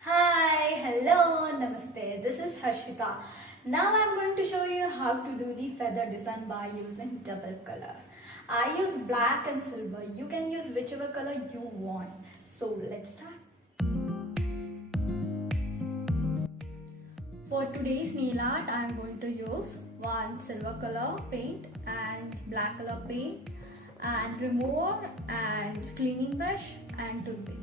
Hi, hello, namaste. This is Harshita. Now I'm going to show you how to do the feather design by using double color. I use black and silver. You can use whichever color you want. So let's start. For today's nail art, I am going to use one silver color paint and black color paint and remover and cleaning brush and toothpick.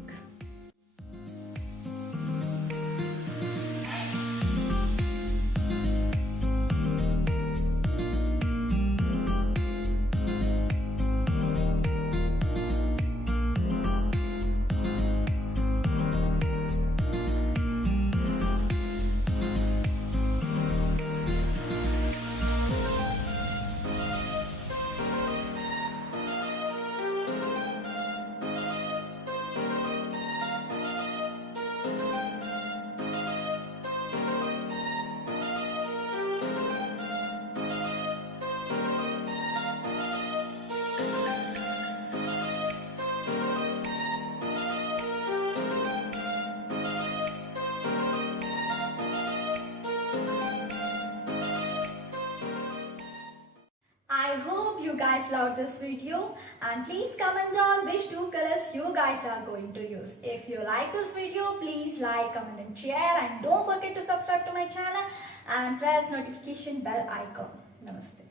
I hope you guys loved this video, and please comment down which two colors you guys are going to use. If you like this video, please like, comment and share, and don't forget to subscribe to my channel and press notification bell icon. Namaste.